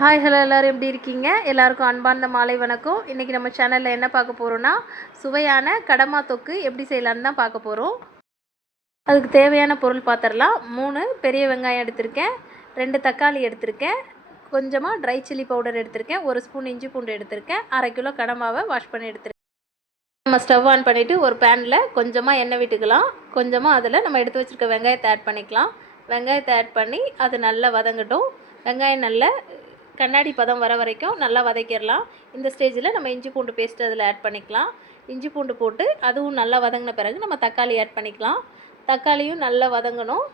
Hi hello எல்லோரும் எப்படி இருக்கீங்க? எல்லாருக்கும் அன்பார்ந்த மாலை வணக்கம். இன்றைக்கி நம்ம சேனலில் என்ன பார்க்க போகிறோன்னா, சுவையான கடமா தொக்கு எப்படி செய்யலான்னு தான் பார்க்க போகிறோம். அதுக்கு தேவையான பொருள் பார்த்துடலாம். 3 பெரிய வெங்காயம் எடுத்திருக்கேன், 2 தக்காளி எடுத்திருக்கேன், கொஞ்சமாக ட்ரை சில்லி பவுடர் எடுத்திருக்கேன், 1 ஸ்பூன் இஞ்சி பூண்டு எடுத்திருக்கேன், 1/2 கிலோ கடமாவை வாஷ் பண்ணி எடுத்திருக்கேன். நம்ம ஸ்டவ் ஆன் பண்ணிவிட்டு ஒரு பேனில் கொஞ்சமாக எண்ணெய் விட்டுக்கலாம். கொஞ்சமாக அதில் நம்ம எடுத்து வச்சுருக்க வெங்காயத்தை ஆட் பண்ணிக்கலாம். வெங்காயத்தை ஆட் பண்ணி அது நல்லா வதங்கட்டும். வெங்காயம் நல்லா கண்ணாடி பதம் வர வரைக்கும் நல்லா வதக்கிடலாம். இந்த ஸ்டேஜில் நம்ம இஞ்சி பூண்டு பேஸ்ட் அதில் ஆட் பண்ணிக்கலாம். இஞ்சி பூண்டு போட்டு அதுவும் நல்லா வதங்கின பிறகு நம்ம தக்காளி ஆட் பண்ணிக்கலாம். தக்காளியும் நல்லா வதங்கணும்.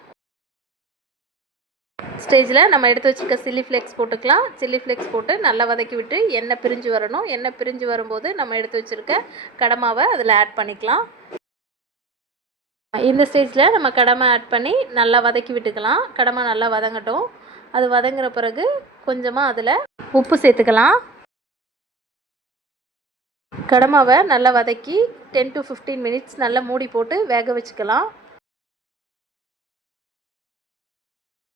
ஸ்டேஜில் நம்ம எடுத்து வச்சுருக்க சில்லி ஃப்ளேக்ஸ் போட்டுக்கலாம். சில்லி ஃப்ளேக்ஸ் போட்டு நல்லா வதக்கி விட்டு எண்ணெய் பிரிஞ்சு வரணும். எண்ணெய் பிரிஞ்சு வரும்போது நம்ம எடுத்து வச்சுருக்க கடமாவை அதில் ஆட் பண்ணிக்கலாம். இந்த ஸ்டேஜில் நம்ம கடமை ஆட் பண்ணி நல்லா வதக்கி விட்டுக்கலாம். கடமை நல்லா வதங்கட்டும். அது வதங்குற பிறகு கொஞ்சமாக அதில் உப்பு சேர்த்துக்கலாம். கடமாவை நல்லா வதக்கி 10 to 15 மினிட்ஸ் நல்லா மூடி போட்டு வேக வச்சுக்கலாம்.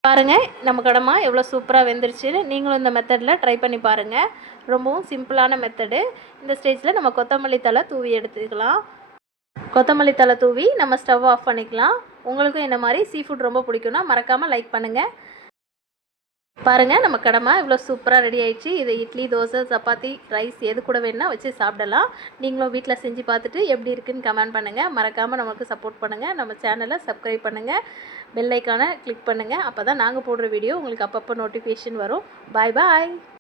பாருங்கள், நம்ம கடமா எவ்வளோ சூப்பராக வெந்துருச்சுன்னு. நீங்களும் இந்த மெத்தடில் ட்ரை பண்ணி பாருங்கள். ரொம்பவும் சிம்பிளான மெத்தடு. இந்த ஸ்டேஜில் நம்ம கொத்தமல்லி தழை தூவி எடுத்துக்கலாம். கொத்தமல்லி தழை தூவி நம்ம ஸ்டவ் ஆஃப் பண்ணிக்கலாம். உங்களுக்கும் இந்த மாதிரி சீ ஃபுட் ரொம்ப பிடிக்கும்னா மறக்காமல் லைக் பண்ணுங்கள். பாருங்கள், நம்ம கடமை இவ்வளோ சூப்பராக ரெடி ஆயிடுச்சு. இது இட்லி, தோசை, சப்பாத்தி, ரைஸ் எது கூட வேணுன்னா வச்சு சாப்பிடலாம். நீங்களும் வீட்டில் செஞ்சு பார்த்துட்டு எப்படி இருக்குன்னு கமெண்ட் பண்ணுங்கள். மறக்காமல் நமக்கு சப்போர்ட் பண்ணுங்கள். நம்ம சேனலை சப்ஸ்கிரைப் பண்ணுங்கள். பெல் ஐக்கானை கிளிக் பண்ணுங்கள். அப்போ தான் நாங்கள் போடுற வீடியோ உங்களுக்கு அப்பப்போ நோட்டிஃபிகேஷன் வரும். பாய் பாய்.